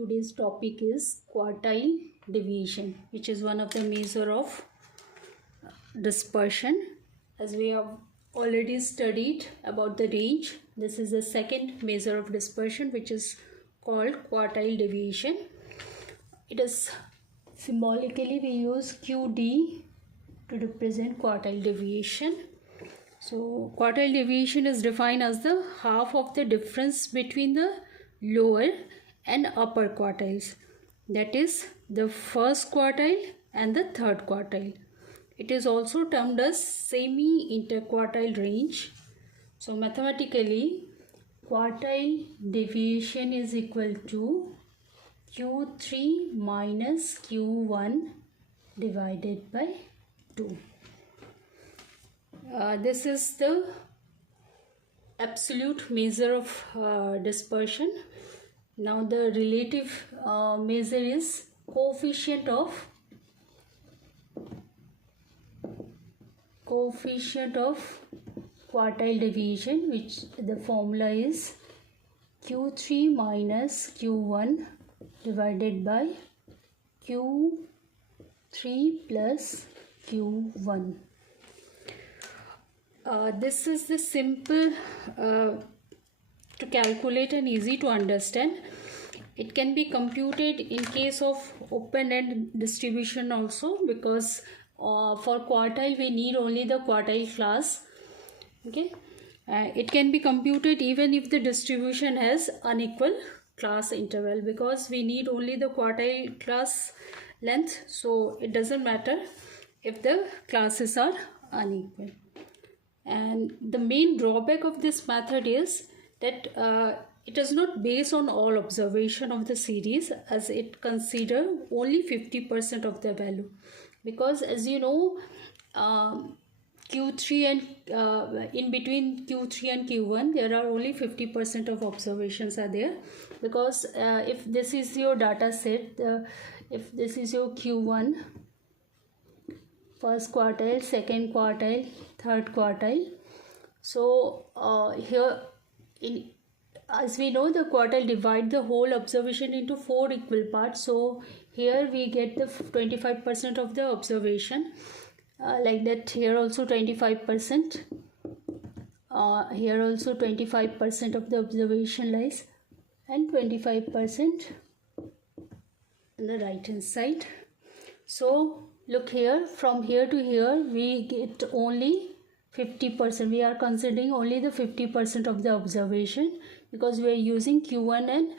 Today's topic is quartile deviation, which is one of the measure of dispersion. As we have already studied about the range, this is the second measure of dispersion, which is called quartile deviation. It is symbolically we use QD to represent quartile deviation. So quartile deviation is defined as the half of the difference between the lower and upper quartiles, that is the first quartile and the third quartile. It is also termed as semi-interquartile range. So mathematically, quartile deviation is equal to Q3 minus Q1 divided by 2. This is the absolute measure of dispersion. Now the relative measure is coefficient of quartile deviation, which the formula is Q3 minus Q1 divided by Q3 plus Q1. This is the simple to calculate and easy to understand. It can be computed in case of open-end distribution also, because for quartile we need only the quartile class. Okay, it can be computed even if the distribution has unequal class interval, because we need only the quartile class length, so it doesn't matter if the classes are unequal. And the main drawback of this method is that it is not based on all observation of the series, as it consider only 50% of the value, because as you know, Q3 and in between Q3 and Q1 there are only 50% of observations are there, because if this is your data set, if this is your Q1, first quartile, second quartile, third quartile. So here, as we know, the quartile divide the whole observation into 4 equal parts. So here we get the 25% of the observation, like that. Here also 25%. Here also 25% of the observation lies, and 25% on the right hand side. So look here, from here to here we get only 50%. We are considering only the 50% of the observation, because we are using Q1 and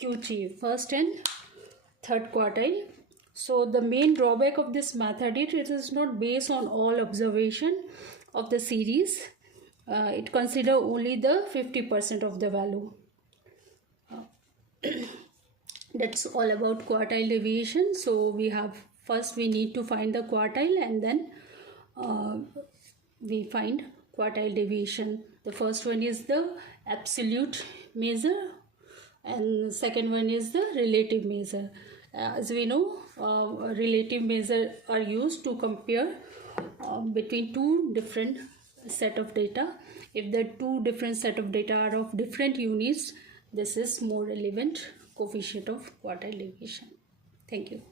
Q3, first and third quartile. So the main drawback of this method is it is not based on all observation of the series. It consider only the 50% of the value. That's all about quartile deviation. So we have, first we need to find the quartile, and then we find quartile deviation. The first one is the absolute measure, and second one is the relative measure. As we know, relative measure are used to compare between two different set of data. If the two different set of data are of different units, this is more relevant coefficient of quartile deviation. Thank you.